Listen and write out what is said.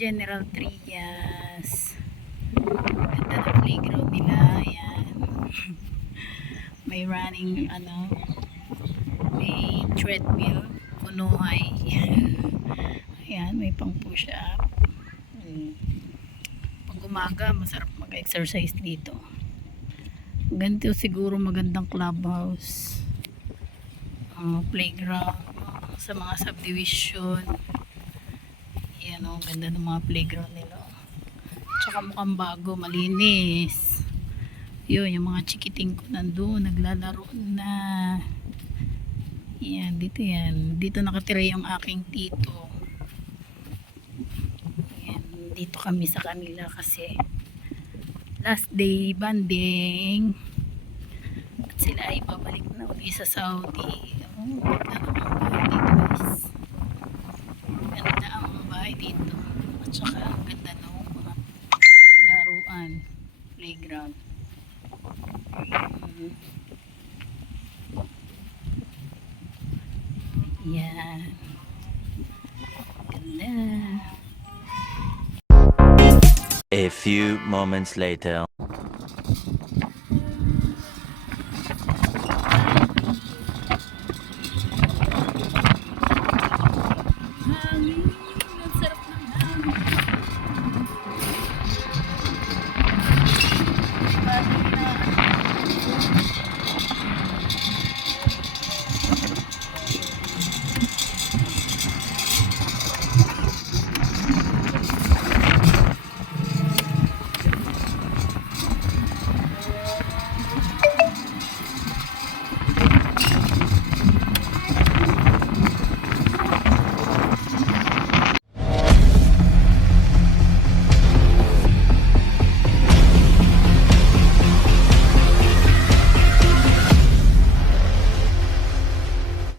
General Trias. Ganda ng playground nila. Ayan. May running, may treadmill, punuhay. Ayan, may pang push up. Pag umaga, masarap mag-exercise dito. Ganito siguro magandang clubhouse. Playground sa mga subdivision. Ayan o, ganda ng mga playground nila. Tsaka mukhang bago, malinis. Yun, yung mga chikiting ko nandun, naglalaro na. Yan, dito yan. Dito nakatira yung aking tito. Yan, dito kami sa kanila kasi last day banding. At sila ay babalik na uli sa Saudi. Ganda ang bahay dito. At saka ang ganda ng mga laruan, playground. Yan. Ganda. A few moments later.